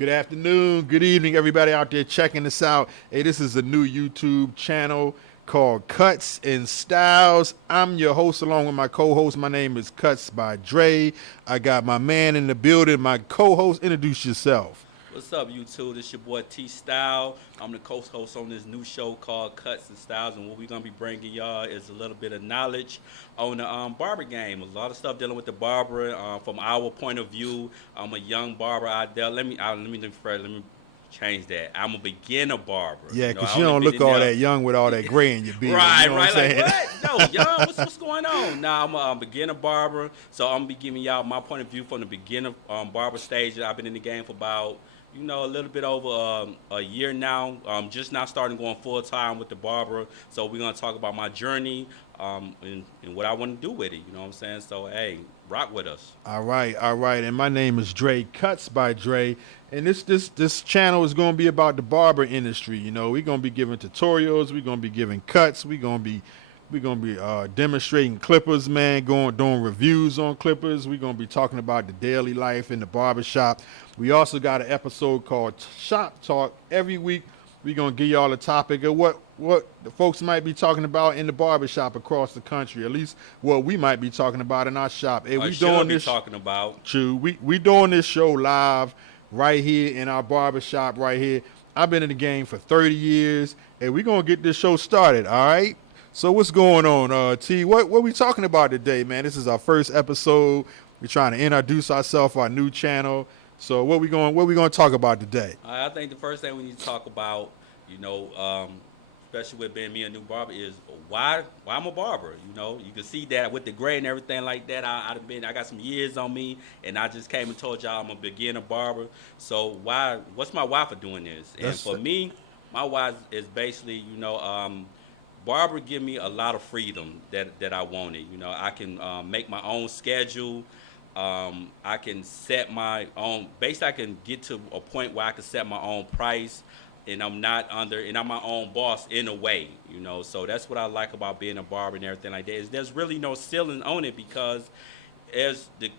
Good afternoon, good evening, everybody out there checking this out. Hey, this is a new YouTube channel called Cuts and Styles. I'm your host along with my co-host. My name is Cuts by Dre. I got my man in the building, my co-host. Introduce yourself. What's up, YouTube? This your boy T Style. I'm the co-host on this new show called Cuts and Styles, and what we're gonna be bringing y'all is a little bit of knowledge on the barber game. A lot of stuff dealing with the barber from our point of view. I'm a young barber out there. Let me change that. I'm a beginner barber. Yeah, You know, because I you only don't been look in all there. that young with all that gray in your beard. You Right, know what I'm right. Like saying? what? No, young. What's going on? Nah, I'm a beginner barber, so I'm gonna be giving y'all my point of view from the beginner barber stage. I've been in the game for about a little bit over a year now. Just now starting going full time with the barber. So we're gonna talk about my journey and what I want to do with it. You know what I'm saying? So hey, rock with us. All right, all right. And my name is Dre Cuts by Dre. And this channel is gonna be about the barber industry. You know, we're gonna be giving tutorials, we're gonna be giving cuts, we're gonna be demonstrating clippers, man, going doing reviews on clippers. We're gonna be talking about the daily life in the barbershop. We also got an episode called Shop Talk every week. We're gonna give y'all a topic of what the folks might be talking about in the barbershop across the country. At least what we might be talking about in our shop. Hey, I we doing should be this talking about. true. We doing this show live right here in our barbershop right here. I've been in the game for 30 years, and we're gonna get this show started, all right? So what's going on, T? What we talking about today, man? This is our first episode. We're trying to introduce ourselves, our new channel. So what we going to talk about today? I think the first thing we need to talk about, you know, especially with being me a new barber, is why I'm a barber. You know, you can see that with the grade and everything like that. I got some years on me, and I just came and told y'all I'm a beginner barber. So what's my why for doing this? And That's for me, my why is basically, barber give me a lot of freedom that I wanted. You know, I can make my own schedule. I can set my own. Basically, I can get to a point where I can set my own price, and I'm my own boss in a way. You know, so that's what I like about being a barber and everything like that. Is there's really no ceiling on it because as the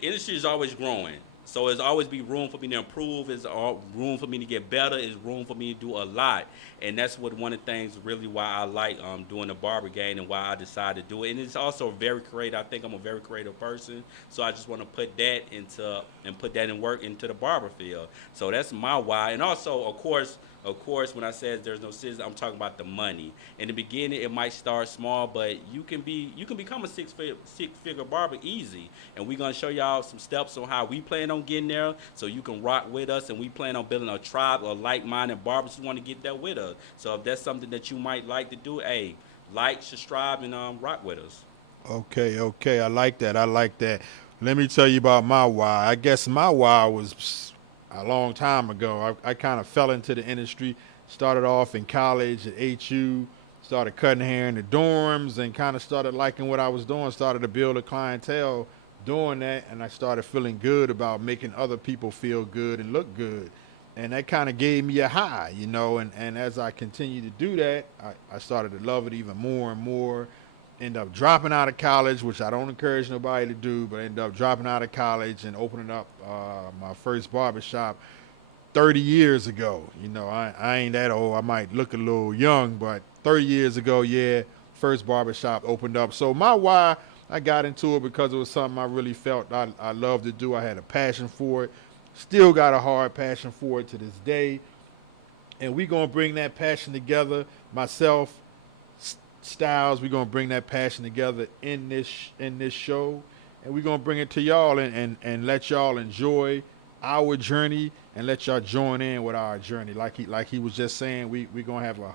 industry is always growing. So there's always be room for me to improve. There's room for me to get better. There's room for me to do a lot, and that's what one of the things really why I like doing the barber game and why I decided to do it. And it's also very creative. I think I'm a very creative person, so I just want to put that into and put that in work into the barber field. So that's my why. And also, of course, when I said there's no scissors, I'm talking about the money. In the beginning, it might start small, but you can become a six figure barber easy. And we're gonna show y'all some steps on how we plan on getting there, so you can rock with us. And we plan on building a tribe of like-minded barbers who want to get there with us. So if that's something that you might like to do, hey, like, subscribe, and rock with us. okay. Okay, I like that. I like that. Let me tell you about my why. I guess my why was a long time ago. I kind of fell into the industry. Started off in college at HU. Started cutting hair in the dorms and kind of started liking what I was doing. Started to build a clientele doing that, and I started feeling good about making other people feel good and look good. And that kind of gave me a high, you know. And as I continued to do that, I started to love it even more and more. End up dropping out of college, which I don't encourage nobody to do, but I ended up dropping out of college and opening up my first barbershop 30 years ago. You know, I ain't that old. I might look a little young, but 30 years ago, yeah, first barbershop opened up. So my why, I got into it because it was something I really felt I loved to do. I had a passion for it. Still got a hard passion for it to this day. And we going to bring that passion together. Myself, Styles, we're going to bring that passion together in this show. And we're going to bring it to y'all and let y'all enjoy our journey and let y'all join in with our journey. Like he was just saying, we gonna have a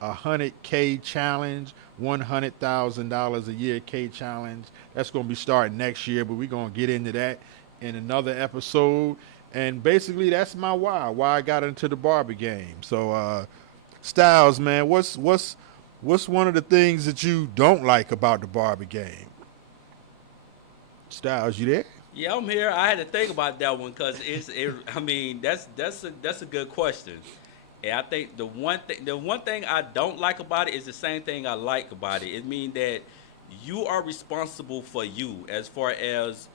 100K challenge, $100,000 a year K challenge. That's gonna be starting next year, but we're gonna get into that in another episode. And basically, that's my why I got into the barber game. So, Styles, man, what's one of the things that you don't like about the barber game? Styles, you there? Yeah, I'm here. I had to think about that one because I mean, that's a good question. And I think the one thing I don't like about it is the same thing I like about it. It means that you are responsible for you as far as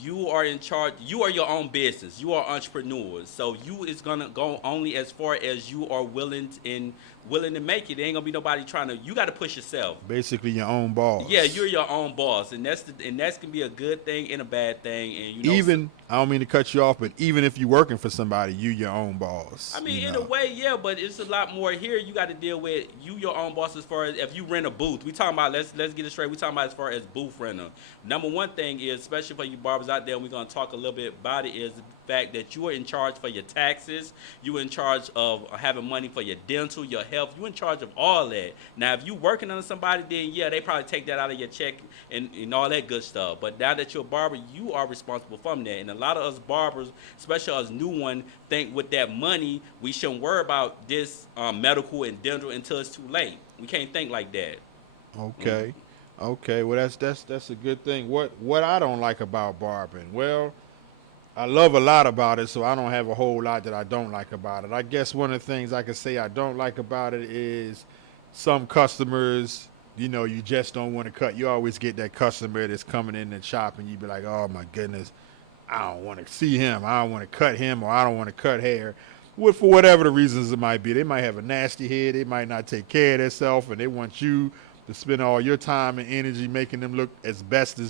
you are in charge. You are your own business. You are entrepreneurs. So you is gonna go only as far as you are willing to make it. There ain't gonna be nobody trying to. You got to push yourself. Basically, your own Yeah, you're boss. your own boss, and that's gonna be a good thing and a bad thing. And Even I don't mean to cut you off, but even if you're working for somebody, you your own I boss. mean, in a way, yeah, but it's a lot more here. You got to deal with you, your own boss. As far as if you rent a booth, we talking about let's get it straight. We talking about as far as booth rental. Number one thing is, especially for you barbers out there, and we're gonna talk a little bit about it. Is the fact that you are in charge for your taxes. You are in charge of having money for your dental, your health. You are in charge of all that. Now, if you working under somebody, then yeah, they probably take that out of your check and all that good stuff. But now that you're a barber, you are responsible from that. And a lot of us barbers, especially us new one, think with that money we shouldn't worry about this medical and dental until it's too late. We can't think like that. Mm. Okay. Okay. Well, that's a good thing. What I don't like about barbering? Well, I love a lot about it, so I don't have a whole lot that I don't like about it. I guess one of the things I could say I don't like about it is some customers, you just don't want to cut. You always get that customer that's coming in and shop, and you be like, oh my goodness, I don't want to see him. I don't want to cut him, or I don't want to cut hair. For whatever the reasons it might be. They might have a nasty head. They might not take care of themselves, and they want you to spend all your time and energy making them look as best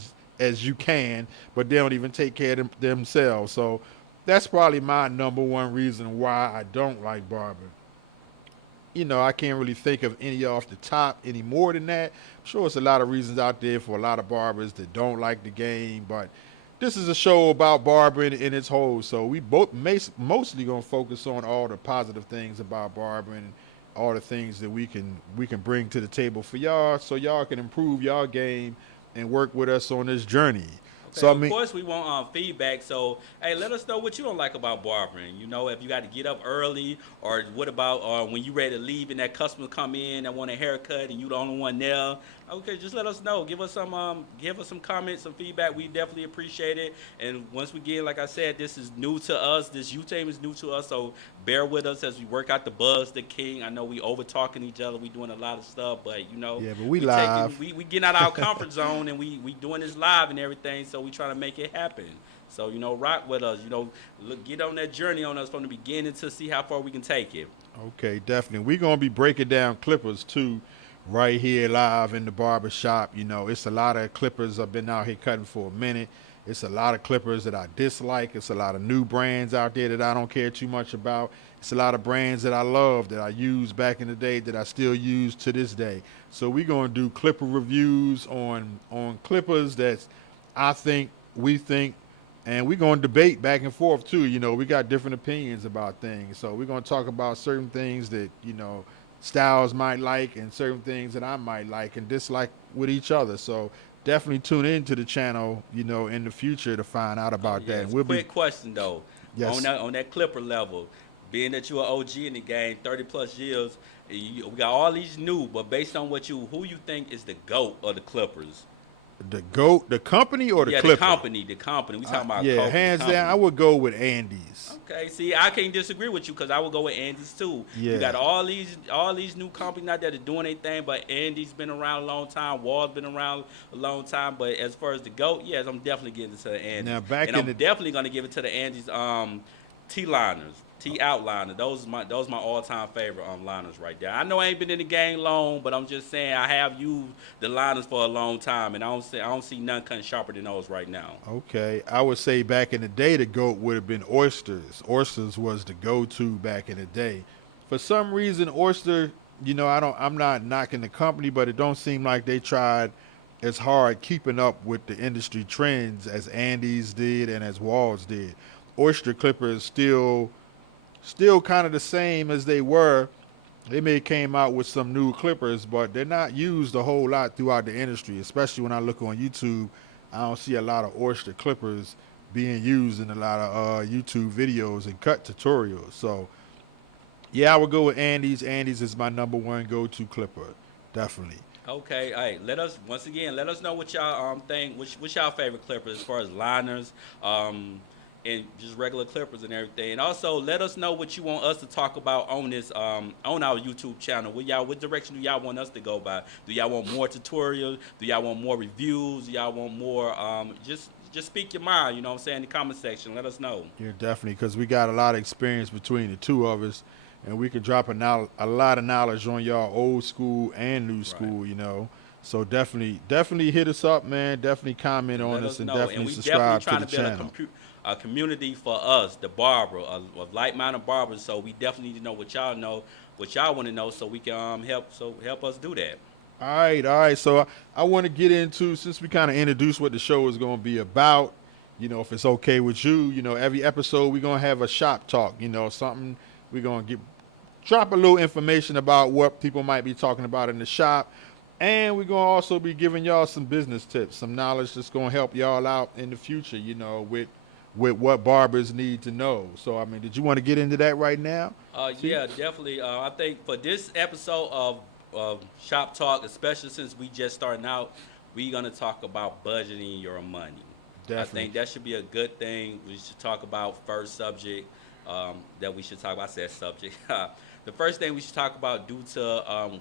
as you can, but they don't even take care of themselves. So that's probably my number one reason why I don't like barbering. I can't really think of any off the top any more than that. I'm sure it's a lot of reasons out there for a lot of barbers that don't like the game, but this is a show about barbering in its whole. So we both mostly gonna focus on all the positive things about barbering, all the things that we can bring to the table for y'all, so y'all can improve y'all game and work with us on this journey. Okay, So I of mean, course we want feedback. So, hey, let us know what you don't like about barbering. You know, if you got to get up early, or what about when you ready to leave and that customer come in that want a haircut and you the only one there. Okay, just let us know. Give us some comments, some feedback. We definitely appreciate it. And once we get, like I said, this is new to us. This U team is new to us, so bear with us as we work out the buzz, the king. I know we over talking each other. We doing a lot of stuff, but yeah, but we we taking live. we getting out of our comfort zone, and we doing this live and everything. So we trying to make it happen. So rock with us. Look, get on that journey on us from the beginning to see how far we can take it. Okay, definitely. We're gonna be breaking down clippers too, right here live in the barbershop. It's a lot of clippers I've been out here cutting for a minute. It's a lot of clippers that I dislike. It's a lot of new brands out there that I don't care too much about. It's a lot of brands that I love that I used back in the day that I still use to this day. So we're gonna do clipper reviews on clippers that I think, we think, and we're going to debate back and forth too. We got different opinions about things, so we're going to talk about certain things that Styles might like, and certain things that I might like and dislike with each other. So definitely tune into the channel, in the future to find out Oh about that. And yes. we'll be Quick question though, yes. on that Clipper level, being that you're an OG in the game, 30 plus years, we got all these new, but based on who you think is the GOAT of the Clippers? The goat, the company or the Yeah, clipper? the company. We talking about Yeah, the hands down, I company. would go with Andy's. Okay, see, I can't disagree with you because I would go with Andy's too. You Yeah. got all these new companies out there that doing their thing, but Andy's been around a long time. Wall's been around a long time. But as far as the GOAT, yes, I'm definitely giving it to the Now Andy's, back and in I'm the definitely gonna give it to the Andy's T liners. T outliner, those my all time favorite liners right there. I know I ain't been in the game long, but I'm just saying I have used the liners for a long time, and I don't see none cutting sharper than those right now. Okay, I would say back in the day, the goat would have been oysters. Oysters was the go-to back in the day. For some reason, oyster, I'm not knocking the company, but it don't seem like they tried as hard keeping up with the industry trends as Andes did and as Walls did. Oyster clippers still kind of the same as they were. They may have came out with some new clippers, but they're not used a whole lot throughout the industry. Especially when I look on YouTube, I don't see a lot of oyster clippers being used in a lot of YouTube videos and cut tutorials. So yeah, I would go with Andy's. Andy's is my number one go-to clipper, definitely. Okay, hey, let us know what y'all think. Which y'all favorite clippers as far as liners, and just regular clippers and everything. And also let us know what you want us to talk about on this on our YouTube channel. What direction do y'all want us to go by? Do y'all want more tutorials? Do y'all want more reviews? Do y'all want more just speak your mind. You know what I'm saying? In the comment section, let us know. Yeah, definitely, because we got a lot of experience between the two of us, and we can drop a lot of knowledge on y'all old school and new Right. school, you know. So definitely hit us up, man. Definitely comment And on let us, us and know. And definitely we definitely subscribe to trying the to build channel. a community for us, the barber, of like-minded barbers. So we definitely need to know, what y'all want to know, so we can help us do that. All right. So I want to get into, since we kind of introduced what the show is going to be about. You know, if it's okay with you, you know, every episode we're gonna have a shop talk. You know, something we're gonna get drop a little information about what people might be talking about in the shop. And we're going to also be giving y'all some business tips, some knowledge that's going to help y'all out in the future, you know, with what barbers need to know. So, I mean, did you want to get into that right now? See? Yeah, definitely. I think for this episode of Shop Talk, especially since we just starting out, we're gonna talk about budgeting your money. I Definitely. think that should be a good thing. We should talk about first subject that we should talk about. I said subject. The first thing we should talk about, due to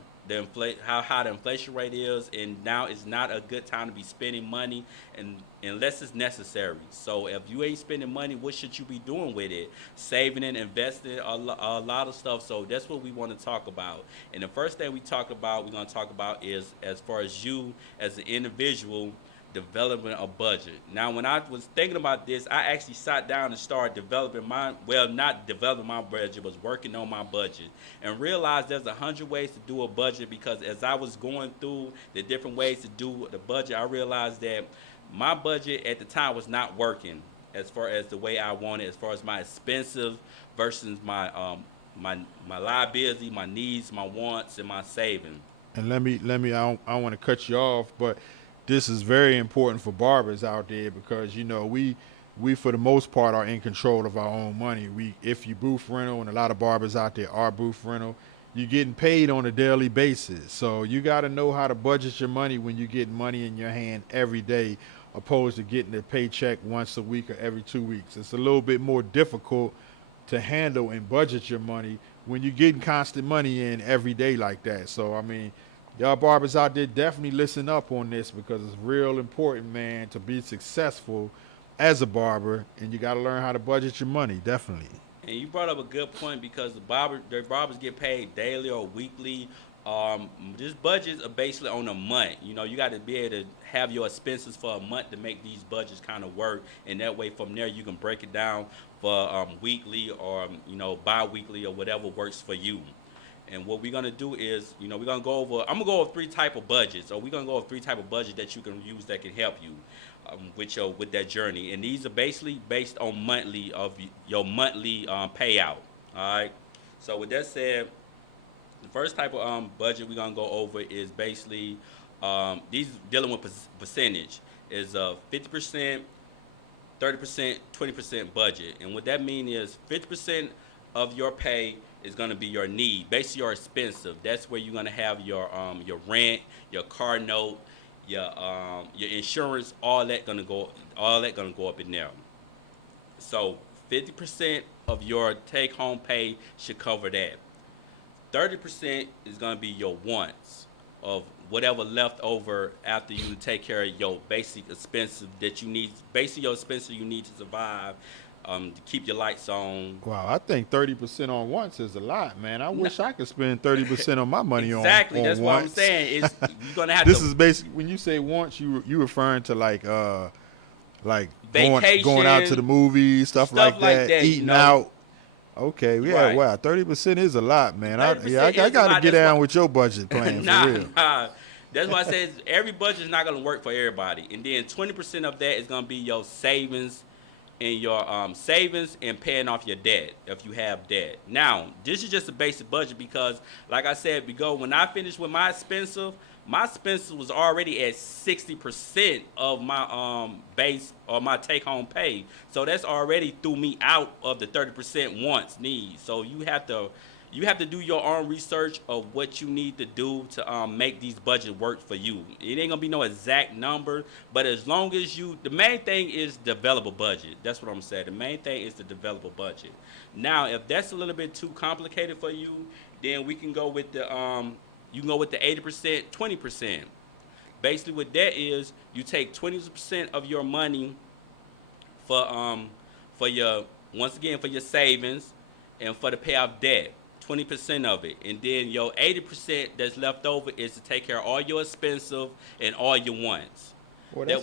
how high the inflation rate is, and now is not a good time to be spending money, and unless it's necessary. So if you ain't spending money, what should you be doing with it? Saving and investing, a lot of stuff. So that's what we want to talk about. And the first thing we're going to talk about is, as far as you as an individual, developing a budget. Now, when I was thinking about this, I actually sat down and started developing not developing my budget, was working on my budget, and realized there's 100 ways to do a budget. Because as I was going through the different ways to do the budget, I realized that my budget at the time was not working as far as the way I wanted, as far as my expenses versus my liability, my needs, my wants, and my saving. And I don't want to cut you off, but this is very important for barbers out there because, you know, we for the most part are in control of our own money. If you booth rental, and a lot of barbers out there are booth rental, you're getting paid on a daily basis. So you got to know how to budget your money when you get money in your hand every day, opposed to getting a paycheck once a week or every 2 weeks. It's a little bit more difficult to handle and budget your money when you're getting constant money in every day like that. So I mean, y'all barbers out there, definitely listen up on this, because it's real important, man, to be successful as a barber, and you got to learn how to budget your money. Definitely. And you brought up a good point, because the barbers get paid daily or weekly. This budgets are basically on a month. You know, you got to be able to have your expenses for a month to make these budgets kind of work, and that way from there you can break it down for weekly, or bi-weekly, or whatever works for you. And what we're gonna do is, we're gonna go over. I'm gonna go over three type of budgets, or we're gonna go over three type of budget that you can use that can help you with that journey. And these are basically based on your monthly payout. All right. So with that said, the first type of budget we're gonna go over is basically these dealing with percentage is 50%, 30%, 20% budget. And what that means is 50% of your pay is going to be your need, basically your expensive. That's where you're going to have your rent, your car note, your insurance, all that going to go up in there. So 50% of your take home pay should cover that. 30% is going to be your wants, of whatever left over after you take care of your basic expenses that you need, basically your expenses you need to survive, to keep your lights on. Wow, I think 30% on once is a lot, man. I No, wish I could spend 30% on my money exactly, on that's what I'm once. saying. Is you're gonna have This to is basically, when you say once, you referring to like going out to the vacation, movies, stuff stuff like like that, that. eating out. Okay, yeah, Right. wow, 30% is a lot, man. Thirty percent I is a got to lot. get That's down what. with your budget plan for Nah, real. nah. That's why I said every budget is not gonna work for everybody. And then 20% of that is gonna be your savings, and your savings, and paying off your debt if you have debt. Now, this is just a basic budget because, like I said, when I finished with my expenses was already at 60% of my base or my take home pay. So that's already threw me out of the 30% wants needs. So you have to do your own research of what you need to do to make these budgets work for you. It ain't gonna be no exact number, but as long as the main thing is develop a budget. That's what I'm saying. The main thing is to develop a budget. Now, if that's a little bit too complicated for you, then we can go with you can go with the 80%, 20%. Basically, what that is, you take 20% of your money for for your once again for your savings and for the pay off debt. 20% of it, and then your 80% that's left over is to take care of all your expensive and all your wants. Well, That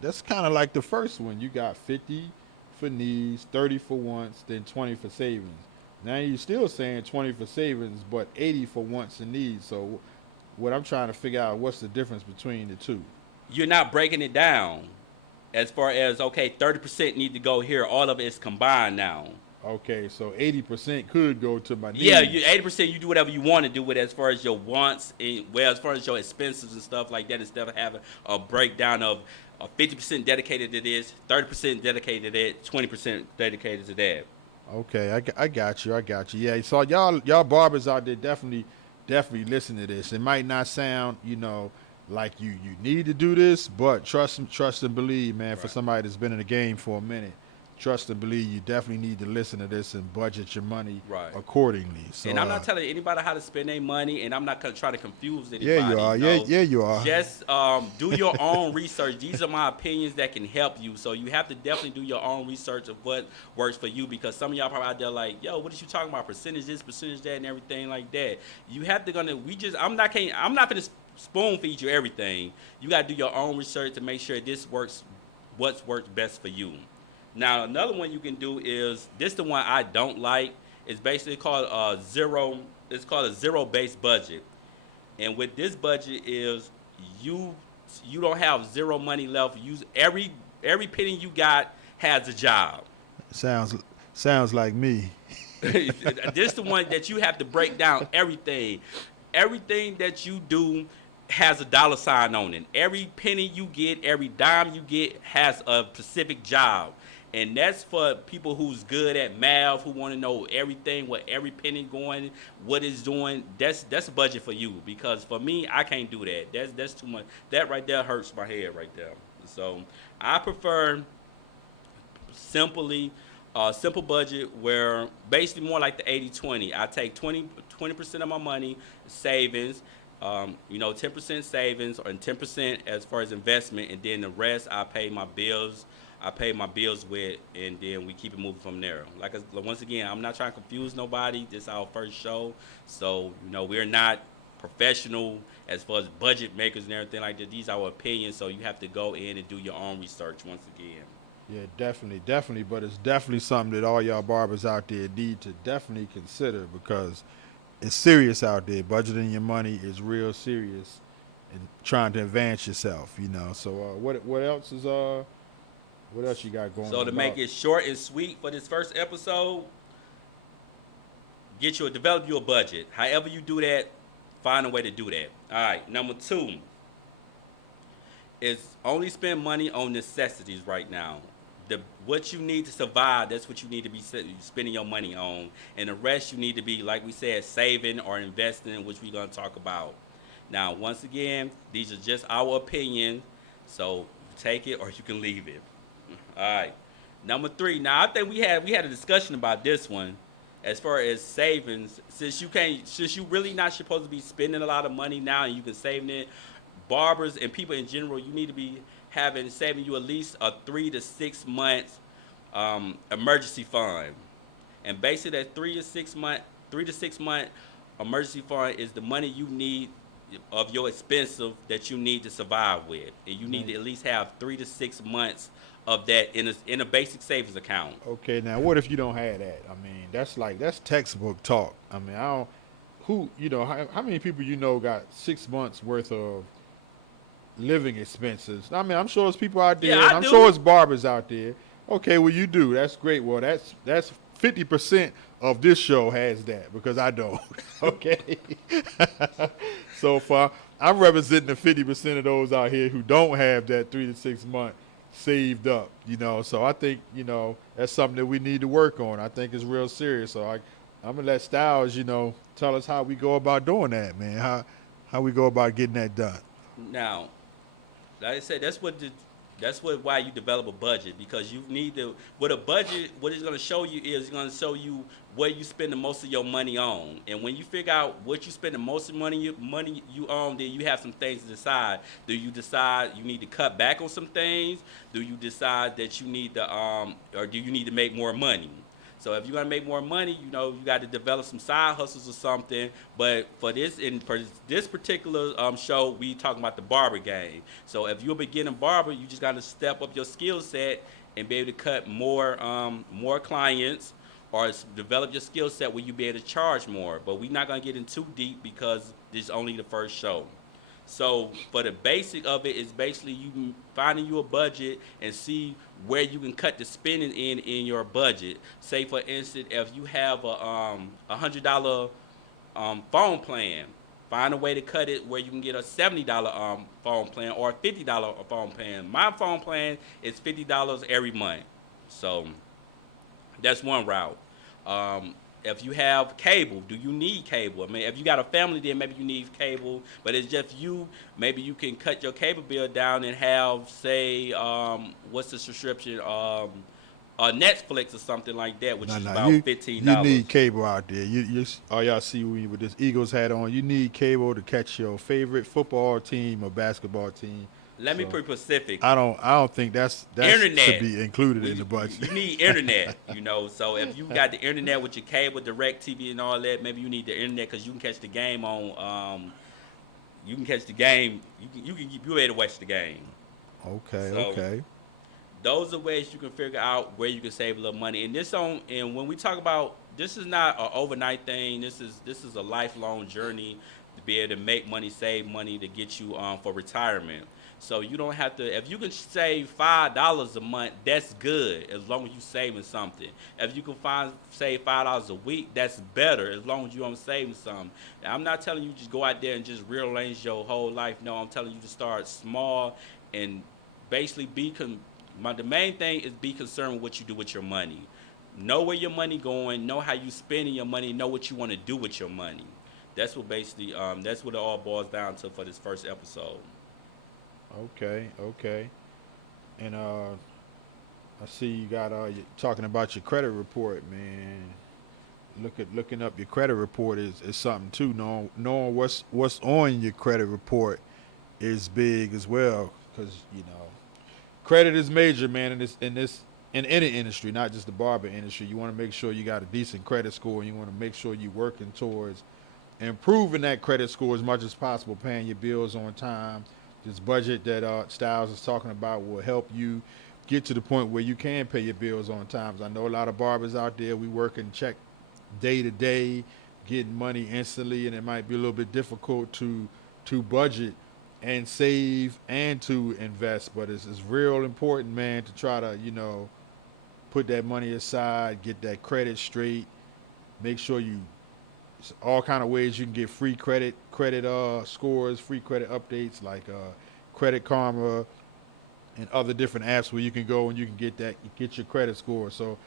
that's kind of like the first one. You got 50 for needs, 30 for wants, then 20 for savings. Now you're still saying 20 for savings, but 80 for wants and needs. So what I'm trying to figure out, what's the difference between the two? you're not breaking it down as far as okay, 30% need to go here. All of it is combined now. Okay, so 80% could go to my Yeah, you needs. 80% you do whatever you want to do with it as far as your wants and well as far as your expenses and stuff like that instead of having a breakdown of 50% dedicated to this, 30% dedicated to that, 20% dedicated to that. Okay, I got you. I got you. Yeah, so y'all barbers out there definitely listen to this. It might not sound, like you need to do this, but trust and believe, man. For Right. somebody that's been in the game for a minute, trust and believe, you definitely need to listen to this and budget your money Right. accordingly. So And I'm not telling anybody how to spend their money, and I'm not trying to confuse yeah, you anybody. are. Yeah, you are. Just do your own research. These are my opinions that can help you. So you have to definitely do your own research of what works for you. Because some of y'all probably out there like, yo, what is you talking about? Percentage this, percentage that, and everything like that. You have to gonna. We just. I'm not gonna spoon feed you everything. You gotta do your own research to make sure this works. What works best for you. Now another one you can do is this the one I don't like. It's basically called zero. It's called a zero based budget. And with this budget is you you don't have zero money left. Use every penny you got has a job. Sounds sounds like me. This the one that you have to break down everything. Everything that you do has a dollar sign on it. Every penny you get, every dime you get has a specific job. And that's for people who's good at math, who want to know everything, what every penny going, what it's doing. That's a budget for you because for me, I can't do that. That's too much. That right there hurts my head right there. So I prefer simply simple budget where basically more like the 80-20. I take 20% of my money savings, 10% savings and 10% as far as investment, and then the rest I pay my bills. I pay my bills with, and then we keep it moving from there. Once again, I'm not trying to confuse nobody. This is our first show, so we're not professional as far as budget makers and everything like that. These are our opinions, so you have to go in and do your own research once again. Yeah, definitely. But it's definitely something that all y'all barbers out there need to definitely consider because it's serious out there. Budgeting your money is real serious, and trying to advance yourself. So what else you got going So on to make about? it short and sweet for this first episode, develop your budget. However you do that, find a way to do that. All right. Number two is only spend money on necessities right now. What you need to survive, that's what you need to be spending your money on, and the rest you need to be, like we said, saving or investing, which we're gonna talk about. Now, once again, these are just our opinions, so take it or you can leave it. All right. Number three. Now, I think we had a discussion about this one, as far as savings. Since you really not supposed to be spending a lot of money now, and you can save it. Barbers and people in general, you need to be saving you at least a 3 to 6 months emergency fund. And basically, that 3 to 6 month emergency fund is the money you need of your expensive that you need to survive with, and you need Man, to at least have 3 to 6 months of that in a basic savings account. okay, now what if you don't have that? I mean, that's textbook talk. I mean, I don't. How many people got 6 months worth of living expenses? I mean, I'm sure there's people out Yeah, there, and I I'm sure do. it's barbers out there. Okay, well, you do. That's great. Well, that's 50% of this show has that because I don't. Okay, so far I'm representing the 50% of those out here who don't have that 3 to 6 month saved up. So I think that's something that we need to work on. I think it's real serious. So I'm gonna let Styles tell us how we go about doing that, man. How we go about getting that done. Now, like I said, that's what That's why you develop a budget, because you need to. With a budget, what it's going to show you is it's going to show you where you spend the most of your money on. And when you figure out what you spend the most of money you on, then you have some things to decide. Do you decide you need to cut back on some things? Do you decide that you need to or do you need to make more money? So if you're gonna make more money, you got to develop some side hustles or something. But for this particular show, we talking about the barber game. So if you're a beginning barber, you just got to step up your skill set and be able to cut more clients, or develop your skill set where you be able to charge more. But we're not gonna get in too deep because this is only the first show. So for the basic of it is basically you finding you a budget and see where you can cut the spending in your budget. Say for instance, if you have a $100 phone plan, find a way to cut it where you can get a $70 phone plan or a $50 phone plan. My phone plan is $50 every month, so that's one route. If you have cable, do you need cable? I mean, if you got a family, then maybe you need cable. But it's just you. Maybe you can cut your cable bill down and have, say, what's the subscription? Netflix or something like that, which No, is no, about you fifteen you dollars. need cable out there. You all y'all see me with this Eagles hat on. You need cable to catch your favorite football team or basketball team. Let me So be specific. I don't think that's should Internet. be included in the You budget. need internet. So if you got the internet with your cable, direct TV, and all that, maybe you need the internet because you can catch the game on. You can catch the game. You able to watch the game. Okay, So okay. those are ways you can figure out where you can save a little money. And when we talk about, this is not an overnight thing. This is a lifelong journey to be able to make money, save money to get you for retirement. So you don't have to. If you can save $5 a month, that's good as long as you saving something. If you can save $5 a week, that's better as long as you are saving something. Now, I'm not telling you just go out there and just rearrange your whole life. No, I'm telling you to start small and basically the main thing is be concerned with what you do with your money. Know where your money going. Know how you spending your money. Know what you want to do with your money. That's what it all boils down to for this first episode. Okay, okay. And I see you got you talking about your credit report, man. Looking up your credit report is something too. Knowing what's on your credit report is big as well, because credit is major, man. In any industry, not just the barber industry. You want to make sure you got a decent credit score, and you want to make sure you're working towards improving that credit score as much as possible, paying your bills on time. This budget that Styles is talking about will help you get to the point where you can pay your bills on time. I know a lot of barbers out there, we work and check day to day, getting money instantly, and it might be a little bit difficult to budget and save and to invest. But it's real important, man, to try to put that money aside, get that credit straight, make sure you all kind of ways you can get free credit scores, free credit updates like Credit Karma and other different apps where you can go and you can get your credit score. So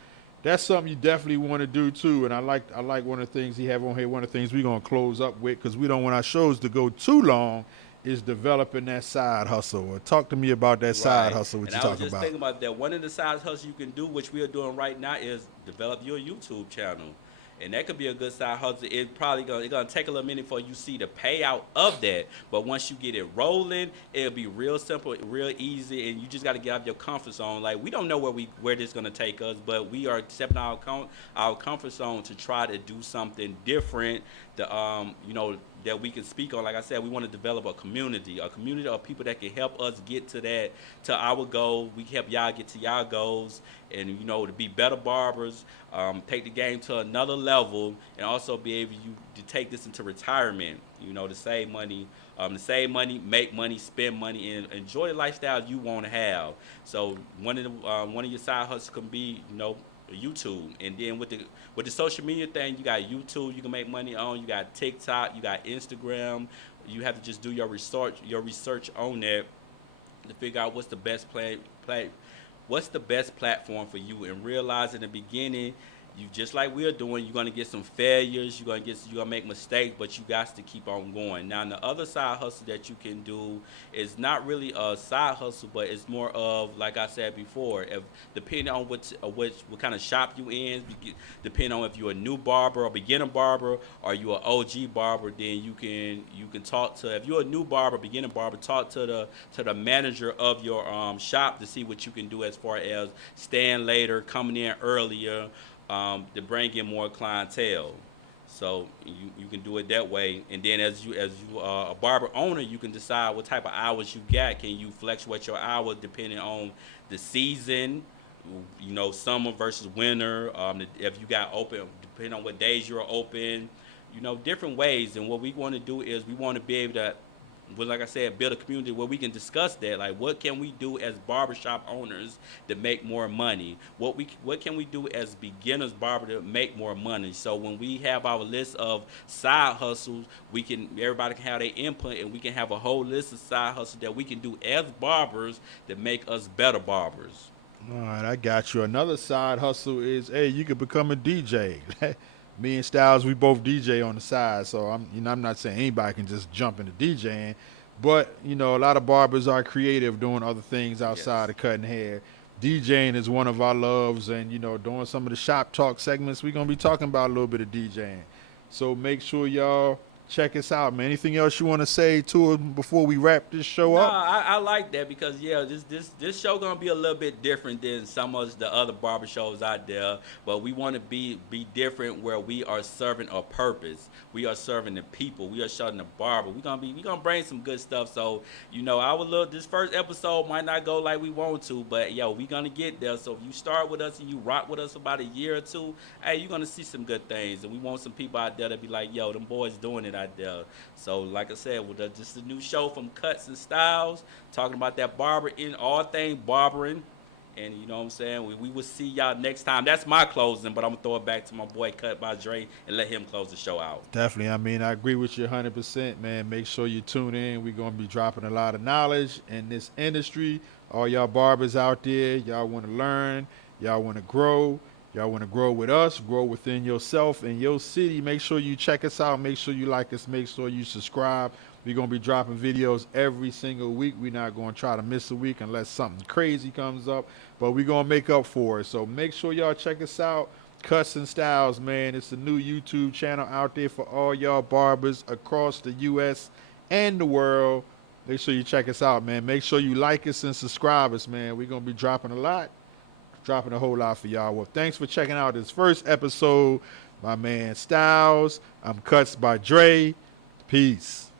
that's something you definitely want to do too. And I like one of the things he have on here. One of the things we're gonna close up with, because we don't want our shows to go too long, is developing that side hustle. Or talk to me about that side Right. hustle. What And you I was talking just about? thinking about that. One of the side hustles you can do, which we are doing right now, is develop your YouTube channel. And that could be a good side hustle. It's gonna take a little minute for you see the payout of that. But once you get it rolling, it'll be real simple, real easy, and you just gotta get out of your comfort zone. Like, we don't know where this is gonna take us, but we are stepping out our comfort zone to try to do something different. That we can speak on. Like I said, we want to develop a community of people that can help us get to our goal. We can help y'all get to y'all goals, and to be better barbers, take the game to another level, and also be able to take this into retirement. To save money, make money, spend money, and enjoy the lifestyle you want to have. So one of your side hustles can be YouTube. And then with the social media thing, you got YouTube you can make money on, you got TikTok, you got Instagram. You have to just do your research on that to figure out what's the best platform for you, and realize in the beginning You just like we're doing, you're gonna get some failures, you're gonna make mistakes, but you got to keep on going. Now, the other side hustle that you can do is not really a side hustle, but it's more of, like I said before, if depending on what kind of shop you in, depending on if you're a new barber or beginner barber, or you're an OG barber, then you can talk to, if you're a new barber, beginner barber, talk to the manager of your shop to see what you can do as far as staying later, coming in earlier, to bring in more clientele. So you can do it that way, and then as you a barber owner, you can decide what type of hours you got. Can you fluctuate your hours depending on the season? Summer versus winter. If you got open, depending on what days you're open, different ways. And what we want to do is we want to be able to, well, like I said, build a community where we can discuss that. Like, what can we do as barbershop owners to make more money? What can we do as beginners barber to make more money? So when we have our list of side hustles, everybody can have their input, and we can have a whole list of side hustles that we can do as barbers that make us better barbers. All right, I got you. Another side hustle is, hey, you could become a DJ. Me and Styles, we both DJ on the side, so I'm not saying anybody can just jump into DJing, but a lot of barbers are creative doing other things outside Yes. of cutting hair. DJing is one of our loves, and doing some of the shop talk segments, we're gonna be talking about a little bit of DJing. So make sure y'all check us out, man. Anything else you want to say to us before we wrap this show No, up? I like that because yeah, this show gonna be a little bit different than some of the other barber shows out there. But we want to be different where we are serving a purpose. We are serving the people. We are serving the barber. We gonna bring some good stuff. So our little this first episode might not go like we want to, but yo, we gonna get there. So if you start with us and you rock with us about a year or two, hey, you're gonna see some good things. And we want some people out there to be like, yo, them boys doing it out there. So, like I said, with just a new show from Cuts and Styles, talking about that barber in all things barbering. And you know what I'm saying? We will see y'all next time. That's my closing, but I'm going to throw it back to my boy Cut by Dre and let him close the show out. Definitely. I mean, I agree with you 100%, man. Make sure you tune in. We're going to be dropping a lot of knowledge in this industry. All y'all barbers out there, y'all want to learn, y'all want to grow. Y'all want to grow with us, grow within yourself and your city. Make sure you check us out. Make sure you like us. Make sure you subscribe. We're going to be dropping videos every single week. We're not going to try to miss a week unless something crazy comes up, but we're going to make up for it. So make sure y'all check us out. Cuts and Styles, man. It's a new YouTube channel out there for all y'all barbers across the U.S. and the world. Make sure you check us out, man. Make sure you like us and subscribe us, man. We're going to be dropping a lot. Dropping a whole lot for y'all. Well, thanks for checking out this first episode. My man Styles. I'm Cuts by Dre. Peace.